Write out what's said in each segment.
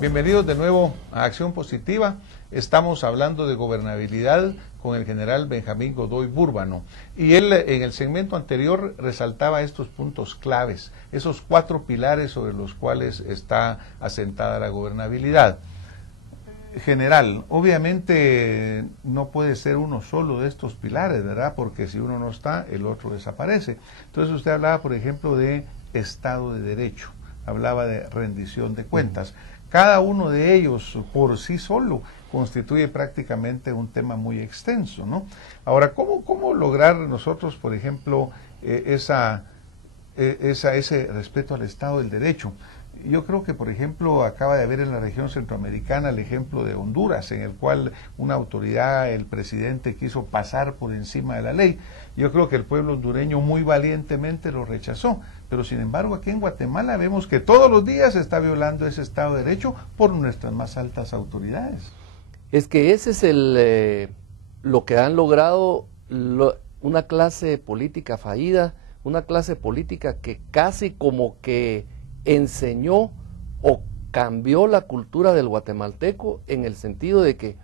Bienvenidos de nuevo a Acción Positiva. Estamos hablando de gobernabilidad con el general Benjamín Godoy Búrbano. Y él en el segmento anterior resaltaba estos puntos claves, esos 4 pilares sobre los cuales está asentada la gobernabilidad. General, obviamente no puede ser uno solo de estos pilares, ¿verdad? Porque si uno no está, el otro desaparece. Entonces usted hablaba, por ejemplo, de Estado de Derecho, hablaba de rendición de cuentas. Cada uno de ellos por sí solo constituye prácticamente un tema muy extenso, ¿no? Ahora, ¿cómo lograr nosotros, por ejemplo, ese respeto al Estado del Derecho? Yo creo que, por ejemplo, acaba de haber en la región centroamericana el ejemplo de Honduras, en el cual una autoridad, el presidente, quiso pasar por encima de la ley. Yo creo que el pueblo hondureño muy valientemente lo rechazó, pero sin embargo aquí en Guatemala vemos que todos los días se está violando ese Estado de Derecho por nuestras más altas autoridades. Es que ese es lo que han logrado una clase política fallida, una clase política que casi como que enseñó o cambió la cultura del guatemalteco en el sentido de que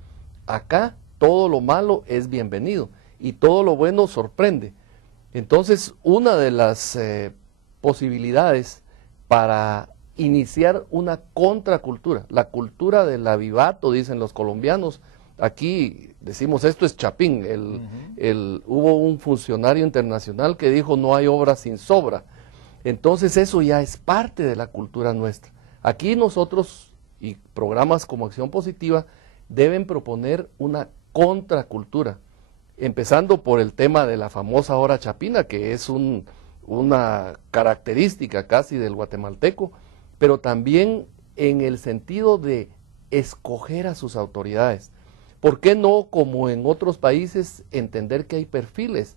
acá todo lo malo es bienvenido y todo lo bueno sorprende. Entonces, una de las posibilidades para iniciar una contracultura, la cultura del avivato, dicen los colombianos, aquí decimos esto es chapín, hubo un funcionario internacional que dijo no hay obra sin sobra. Entonces eso ya es parte de la cultura nuestra. Aquí nosotros, y programas como Acción Positiva, deben proponer una contracultura, empezando por el tema de la famosa hora chapina, que es una característica casi del guatemalteco, pero también en el sentido de escoger a sus autoridades. ¿Por qué no, como en otros países, entender que hay perfiles?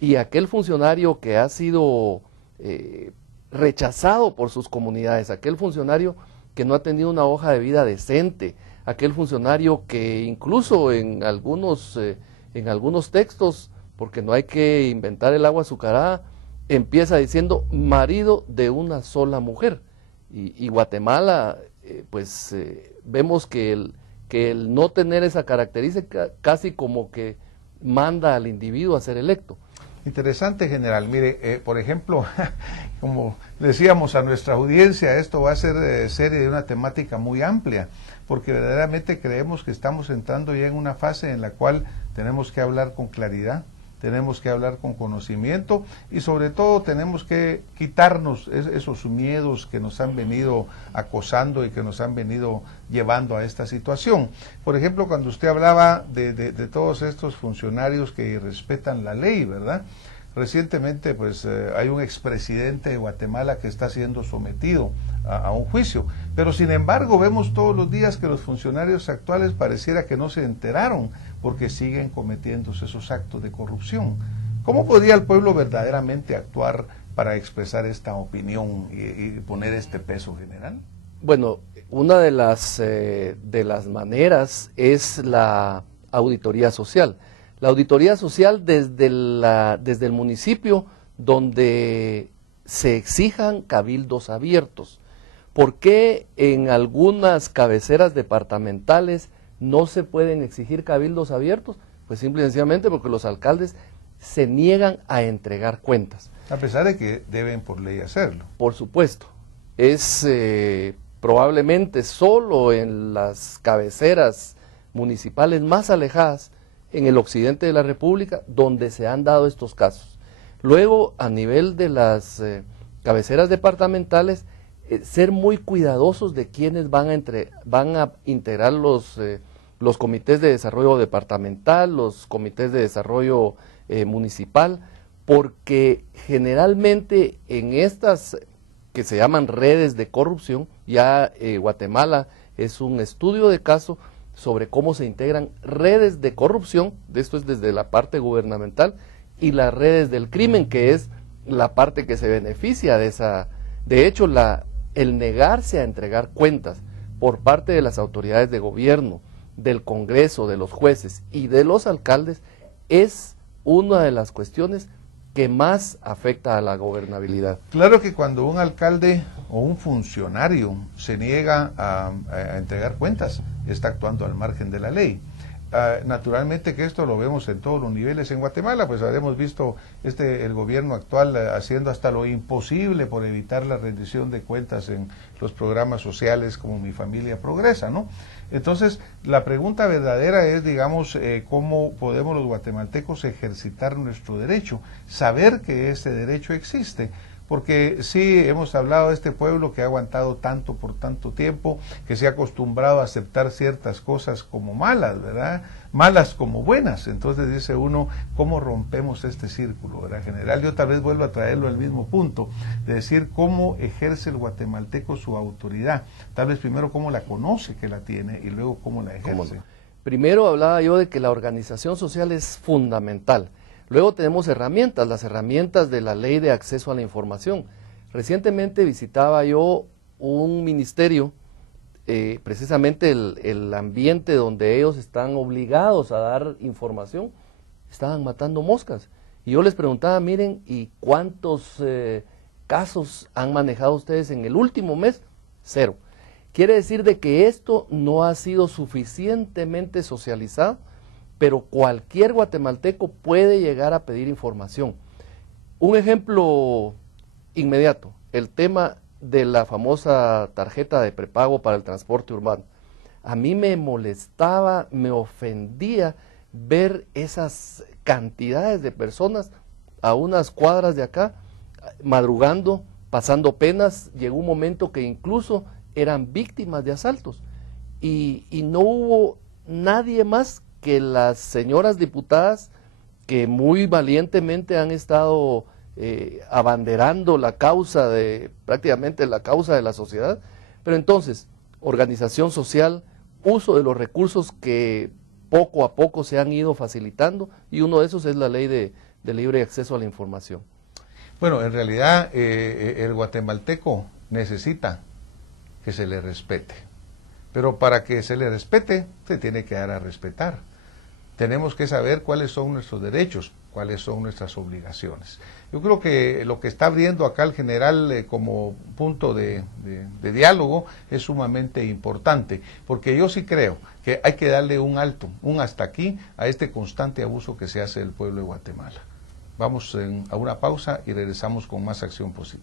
Y aquel funcionario que ha sido rechazado por sus comunidades, aquel funcionario que no ha tenido una hoja de vida decente, aquel funcionario que incluso en algunos textos, porque no hay que inventar el agua azucarada, empieza diciendo marido de una sola mujer. Y Guatemala, vemos que el no tener esa característica casi como que manda al individuo a ser electo. Interesante, general. Mire, por ejemplo, como decíamos a nuestra audiencia, esto va a ser serie de una temática muy amplia, porque verdaderamente creemos que estamos entrando ya en una fase en la cual tenemos que hablar con claridad, tenemos que hablar con conocimiento y sobre todo tenemos que quitarnos esos miedos que nos han venido acosando y que nos han venido llevando a esta situación. Por ejemplo, cuando usted hablaba de todos estos funcionarios que respetan la ley, ¿verdad? Recientemente hay un expresidente de Guatemala que está siendo sometido a un juicio, pero sin embargo vemos todos los días que los funcionarios actuales pareciera que no se enteraron porque siguen cometiéndose esos actos de corrupción. ¿Cómo podría el pueblo verdaderamente actuar para expresar esta opinión y poner este peso, general? Bueno, una de las maneras es la auditoría social. La auditoría social desde el municipio, donde se exijan cabildos abiertos. ¿Por qué en algunas cabeceras departamentales no se pueden exigir cabildos abiertos? Pues simple y sencillamente porque los alcaldes se niegan a entregar cuentas. A pesar de que deben por ley hacerlo. Por supuesto. Es probablemente solo en las cabeceras municipales más alejadas en el occidente de la República donde se han dado estos casos. Luego, a nivel de las cabeceras departamentales, ser muy cuidadosos de quienes van a integrar los comités de desarrollo departamental, los comités de desarrollo municipal, porque generalmente en estas que se llaman redes de corrupción, ya Guatemala es un estudio de caso sobre cómo se integran redes de corrupción, de esto es desde la parte gubernamental, y las redes del crimen, que es la parte que se beneficia de esa. De hecho, el negarse a entregar cuentas por parte de las autoridades de gobierno, del Congreso, de los jueces y de los alcaldes es una de las cuestiones que más afecta a la gobernabilidad. Claro que cuando un alcalde o un funcionario se niega a entregar cuentas, está actuando al margen de la ley. Naturalmente que esto lo vemos en todos los niveles en Guatemala, pues habremos visto el gobierno actual haciendo hasta lo imposible por evitar la rendición de cuentas en los programas sociales como Mi Familia Progresa, ¿no? Entonces, la pregunta verdadera es, digamos, cómo podemos los guatemaltecos ejercitar nuestro derecho, saber que ese derecho existe. Porque sí, hemos hablado de este pueblo que ha aguantado tanto por tanto tiempo, que se ha acostumbrado a aceptar ciertas cosas como malas, ¿verdad? Malas como buenas. Entonces dice uno, ¿cómo rompemos este círculo, ¿verdad? General, yo tal vez vuelvo a traerlo al mismo punto, de decir cómo ejerce el guatemalteco su autoridad. Tal vez primero cómo la conoce que la tiene y luego cómo la ejerce. Primero hablaba yo de que la organización social es fundamental. Luego tenemos herramientas, las herramientas de la Ley de Acceso a la Información. Recientemente visitaba yo un ministerio, precisamente el ambiente donde ellos están obligados a dar información, estaban matando moscas. Y yo les preguntaba, miren, ¿y cuántos casos han manejado ustedes en el último mes? 0. Quiere decir de que esto no ha sido suficientemente socializado, pero cualquier guatemalteco puede llegar a pedir información. Un ejemplo inmediato, el tema de la famosa tarjeta de prepago para el transporte urbano. A mí me molestaba, me ofendía ver esas cantidades de personas a unas cuadras de acá, madrugando, pasando penas. Llegó un momento que incluso eran víctimas de asaltos y no hubo nadie más que las señoras diputadas que muy valientemente han estado abanderando la causa prácticamente la causa de la sociedad. Pero entonces, organización social, uso de los recursos que poco a poco se han ido facilitando, y uno de esos es la ley de libre acceso a la información. Bueno, en realidad el guatemalteco necesita que se le respete, pero para que se le respete, se tiene que dar a respetar. Tenemos que saber cuáles son nuestros derechos, cuáles son nuestras obligaciones. Yo creo que lo que está abriendo acá el general como punto de diálogo es sumamente importante, porque yo sí creo que hay que darle un alto, un hasta aquí, a este constante abuso que se hace del pueblo de Guatemala. Vamos a una pausa y regresamos con más Acción Positiva.